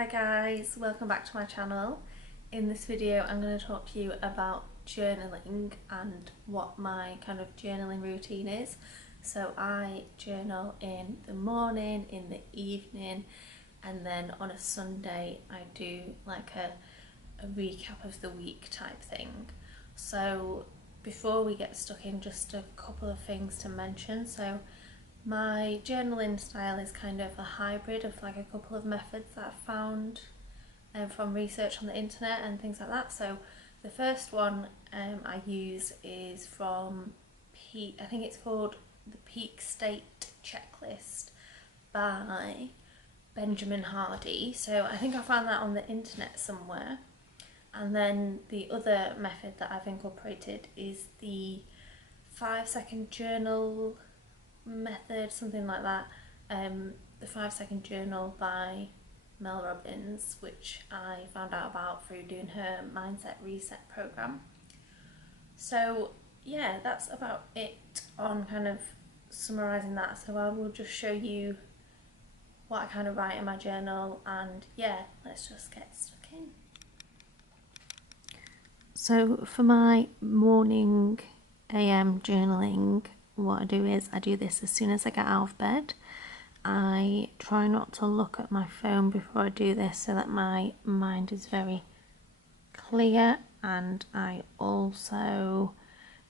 Hi guys, welcome back to my channel. In this video I'm going to talk to you about journaling and what my kind of journaling routine is. So I journal in the morning, in the evening, and then on a Sunday I do like a recap of the week type thing. So before we get stuck in, just a couple of things to mention. So my journaling style is kind of a hybrid of like a couple of methods that I've found from research on the internet and things like that. So the first one I use is from I think it's called the Peak State Checklist by Benjamin Hardy. So I think I found that on the internet somewhere. And then the other method that I've incorporated is the 5-second journal method, something like that. The 5-second journal by Mel Robbins, which I found out about through doing her Mindset Reset program. So yeah, that's about it on kind of summarising that. So I will just show you what I kind of write in my journal, and yeah, let's just get stuck in. So for my morning AM journaling, what I do is I do this as soon as I get out of bed. I try not to look at my phone before I do this so that my mind is very clear, and I also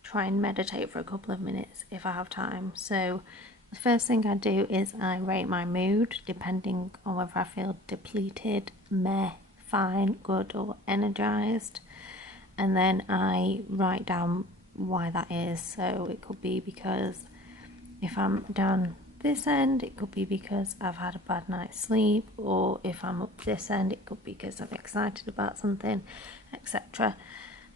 try and meditate for a couple of minutes if I have time. So the first thing I do is I rate my mood depending on whether I feel depleted, meh, fine, good or energized, and then I write down why that is. So it could be because if I'm down this end, it could be because I've had a bad night's sleep, or if I'm up this end, it could be because I'm excited about something, etc.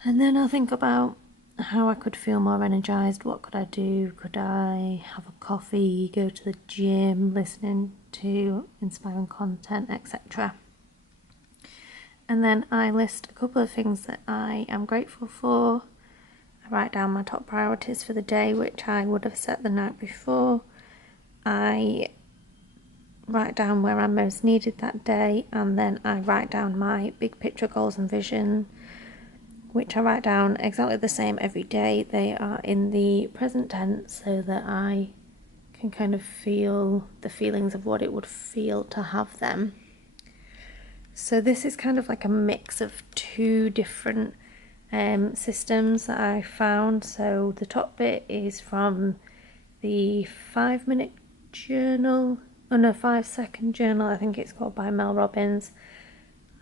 And then I'll think about how I could feel more energized. What could I do? Could I have a coffee, go to the gym, listening to inspiring content, etc. And then I list a couple of things that I am grateful for. I write down my top priorities for the day, which I would have set the night before. I write down where I'm most needed that day, and then I write down my big picture goals and vision, which I write down exactly the same every day. They are in the present tense so that I can kind of feel the feelings of what it would feel to have them. So this is kind of like a mix of two different systems that I found. So the top bit is from the 5-minute journal, 5-second journal, I think it's called, by Mel Robbins.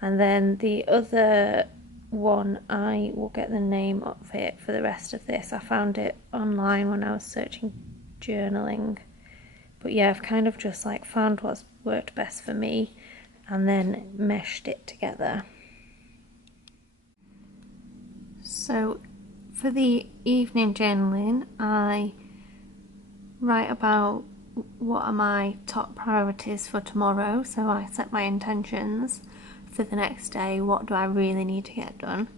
And then the other one, I will get the name of it for the rest of this. I found it online when I was searching journaling. But yeah, I've kind of just like found what's worked best for me and then meshed it together. So for the evening journaling, I write about what are my top priorities for tomorrow. So I set my intentions for the next day. What do I really need to get done?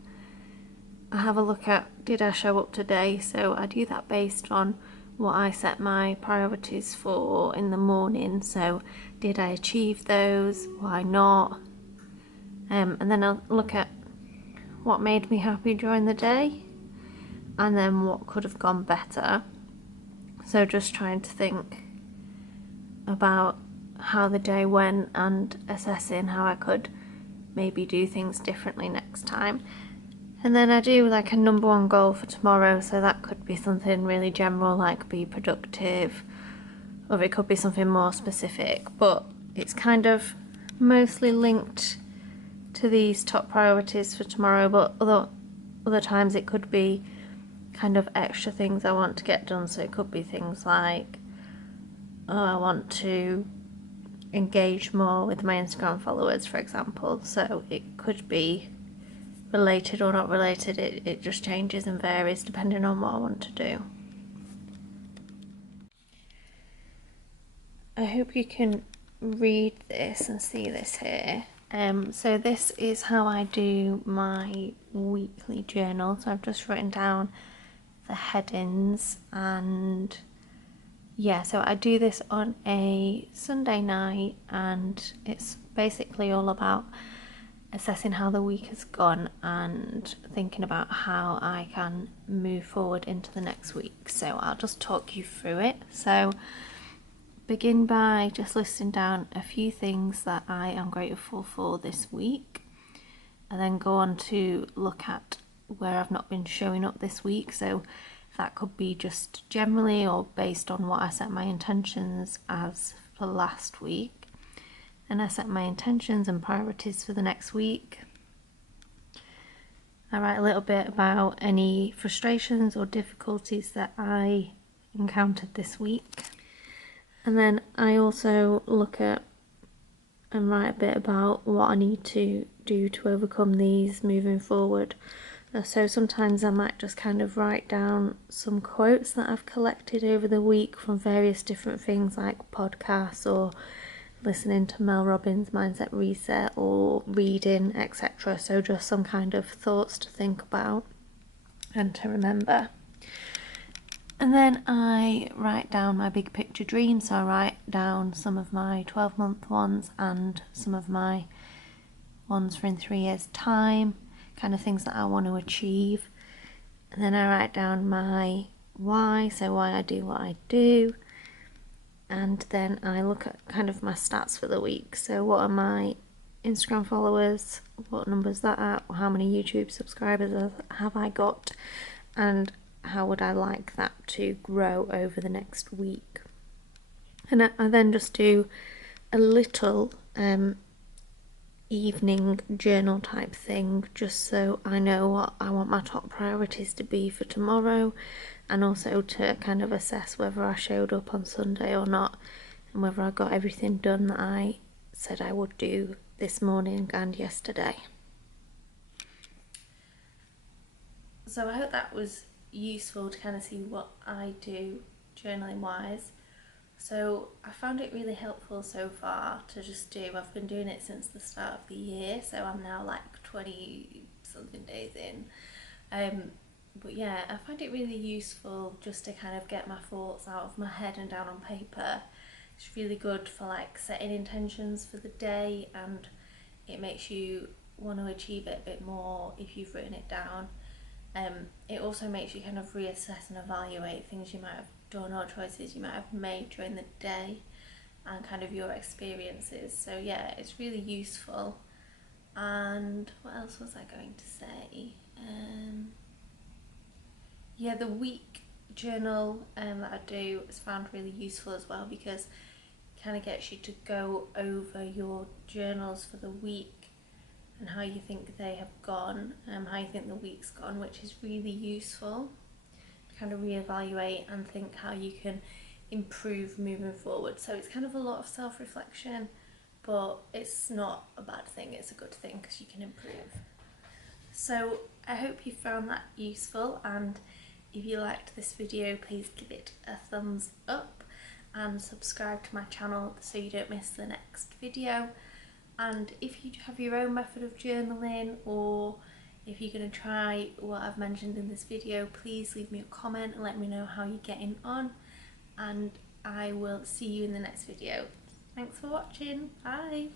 I have a look at, did I show up today? So I do that based on what I set my priorities for in the morning. So did I achieve those? Why not? And then I'll look at what made me happy during the day, and then what could have gone better. So just trying to think about how the day went and assessing how I could maybe do things differently next time. And then I do like a number one goal for tomorrow, so that could be something really general like be productive, or it could be something more specific, but it's kind of mostly linked to these top priorities for tomorrow. But other times it could be kind of extra things I want to get done. So it could be things like, oh, I want to engage more with my Instagram followers, for example. So it could be related or not related. It just changes and varies depending on what I want to do. I hope you can read this and see this here. So this is how I do my weekly journal. So I've just written down the headings and yeah, so I do this on a Sunday night, and it's basically all about assessing how the week has gone and thinking about how I can move forward into the next week. So I'll just talk you through it. So begin by just listing down a few things that I am grateful for this week, and then go on to look at where I've not been showing up this week. So that could be just generally or based on what I set my intentions as for last week. Then I set my intentions and priorities for the next week. I write a little bit about any frustrations or difficulties that I encountered this week. And then I also look at and write a bit about what I need to do to overcome these moving forward. So sometimes I might just kind of write down some quotes that I've collected over the week from various different things like podcasts or listening to Mel Robbins' Mindset Reset or reading, etc. So just some kind of thoughts to think about and to remember. And then I write down my big picture dreams. So I write down some of my 12-month ones and some of my ones for in 3 years' time, kind of things that I want to achieve. And then I write down my why, so why I do what I do. And then I look at kind of my stats for the week. So what are my Instagram followers, what numbers that at, how many YouTube subscribers have I got, and how would I like that to grow over the next week. And I then just do a little evening journal type thing, just so I know what I want my top priorities to be for tomorrow, and also to kind of assess whether I showed up on Sunday or not, and whether I got everything done that I said I would do this morning and yesterday. So I hope that was useful to kind of see what I do journaling wise. So I found it really helpful so far to just do. I've been doing it since the start of the year, so I'm now like 20 something days in. But yeah, I find it really useful just to kind of get my thoughts out of my head and down on paper. It's really good for like setting intentions for the day, and it makes you want to achieve it a bit more if you've written it down. It also makes you kind of reassess and evaluate things you might have done or choices you might have made during the day and kind of your experiences. So yeah, it's really useful. And what else was I going to say? Yeah, the week journal that I do is found really useful as well, because it kind of gets you to go over your journals for the week and how you think they have gone, how you think the week's gone, which is really useful to kind of reevaluate and think how you can improve moving forward. So it's kind of a lot of self-reflection, but it's not a bad thing, it's a good thing because you can improve. So I hope you found that useful, and if you liked this video, please give it a thumbs up and subscribe to my channel so you don't miss the next video. And if you have your own method of journaling, or if you're going to try what I've mentioned in this video, please leave me a comment and let me know how you're getting on, and I will see you in the next video. Thanks for watching, bye!